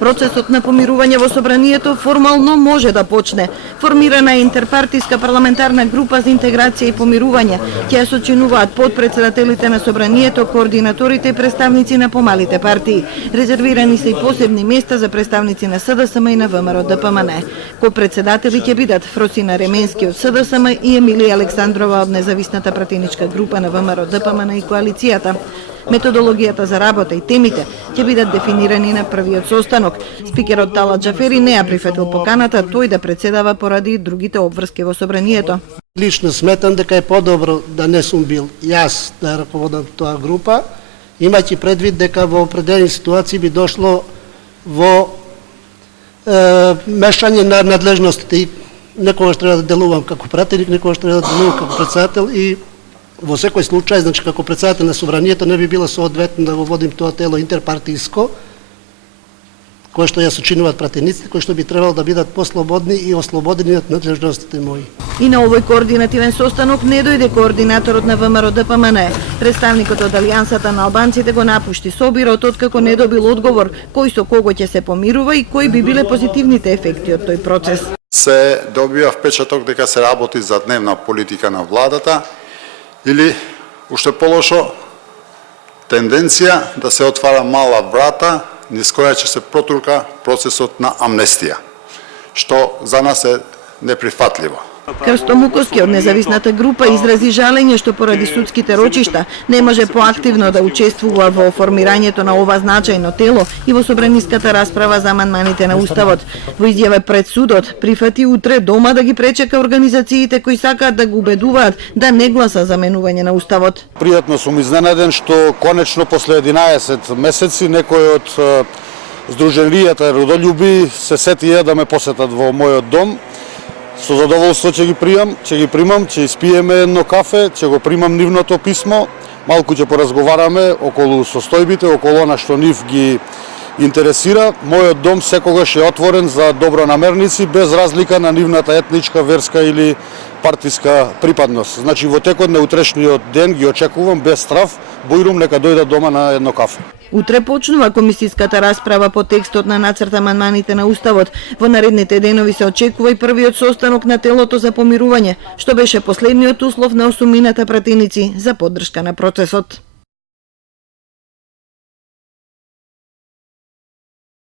Процесот на помирување во собранието формално може да почне. Формирана е интерпартиска парламентарна група за интеграција и помирување. Ќе ја сочинуваат подпредседателите на собранието, координаторите и представници на помалите партии. Резервирани се и посебни места за представници на СДСМ и на ВМРО-ДПМН. Ко-председатели ќе бидат Фросина Ременски од СДСМ и Емилија Александрова од независната пратеничка група на ВМРО-ДПМН и коалицијата. Методологијата за работа и темите ќе бидат дефинирани на првиот состанок. Спикерот Талат Джафери не ја прифатил поканата тој да председава поради другите обврски во собранието. Лично сметам дека е подобро да не сум бил јас да раководам тоа група, имајќи предвид дека во определени ситуации би дошло во мешање на надлежностите и некогаш треба да делувам како пратеник, некогаш треба да делувам како председател и во секој случај, значи како председател на собранието не би било соодветно да го водим тоа тело интерпартиско, кое што ја сочинуваат пратениците, кои што би требало да бидат послободни и ослободени од надлежностите мои. И на овој координативен состанок не дојде координаторот на ВМРО-ДПМН. Представникот од Алијансата на албанците го напушти собирот откако не добил одговор кој со кого ќе се помирува и кои би биле позитивните ефекти од тој процес. Се добива впечаток дека се работи за дневна политика на владата или, уште полошо, тенденција да се отвара мала врата низ која ќе се протурка процесот на амнестија, што за нас е неприфатливо. Крсто Мукоски од независната група изрази жалење што поради судските рочишта не може поактивно да учествува во формирањето на ова значајно тело и во собраниската расправа за амандманите на Уставот. Во изјава пред судот прифати утре дома да ги пречека организациите кои сакаат да го убедуваат да не гласа за менување на Уставот. Пријатно сум изненаден што конечно после 11 месеци некои од здруженијата родолюби се сетија да ме посетат во мојот дом. Со задоволство ќе ги примам, ќе испиеме едно кафе, ќе го примам нивното писмо, малку ќе поразговараме околу состојбите, околу она што нив ги интересира. Мојот дом секогаш е отворен за добронамерници без разлика на нивната етничка, верска или партиска припадност. Значи во текот на утрешниот ден ги очекувам без страв, бојрум нека дојдат дома на едно кафе. Утре почнува комисиската расправа по текстот на нацрт амандманите на Уставот. Во наредните денови се очекува и првиот состанок на телото за помирување, што беше последниот услов на осумината пратеници за поддршка на процесот.